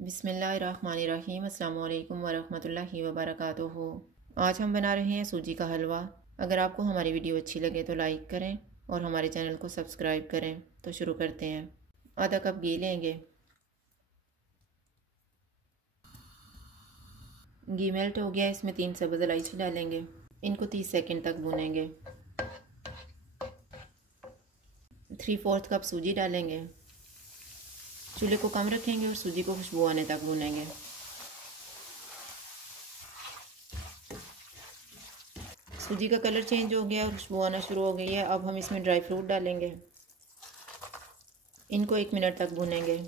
बिस्मिल्लाहिर्रहमानिर्रहीम। अस्सलाम वालेकुम वरहमतुल्लाहि वबरकातुहू। आज हम बना रहे हैं सूजी का हलवा। अगर आपको हमारी वीडियो अच्छी लगे तो लाइक करें और हमारे चैनल को सब्सक्राइब करें। तो शुरू करते हैं। आधा कप घी लेंगे। घी मेल्ट हो गया, इसमें 3 सब्ज़ इलायची डालेंगे। इनको 30 सेकंड तक भूनेंगे। 3/4 कप सूजी डालेंगे। चूल्हे को कम रखेंगे और सूजी को खुशबू आने तक भूनेंगे। सूजी का कलर चेंज हो गया और खुशबू आना शुरू हो गई है। अब हम इसमें ड्राई फ्रूट डालेंगे। इनको 1 मिनट तक भूनेंगे।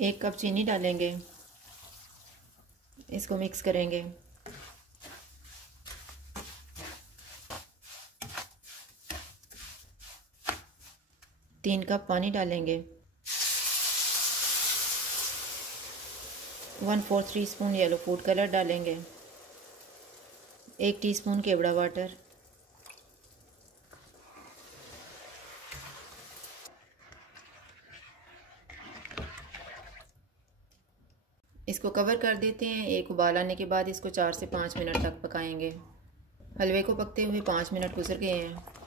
1 कप चीनी डालेंगे। इसको मिक्स करेंगे। 3 कप पानी डालेंगे। 1/4 टीस्पून येलो फूड कलर डालेंगे। 1 टीस्पून केवड़ा वाटर। इसको कवर कर देते हैं। एक उबाल आने के बाद इसको 4 से 5 मिनट तक पकाएंगे। हलवे को पकते हुए 5 मिनट गुजर गए हैं।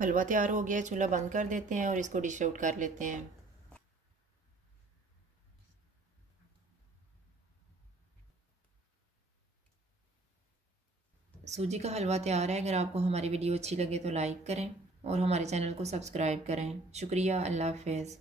हलवा तैयार हो गया। चूल्हा बंद कर देते हैं और इसको डिश आउट कर लेते हैं। सूजी का हलवा तैयार है। अगर आपको हमारी वीडियो अच्छी लगे तो लाइक करें और हमारे चैनल को सब्सक्राइब करें। शुक्रिया। अल्लाह हाफ़िज़।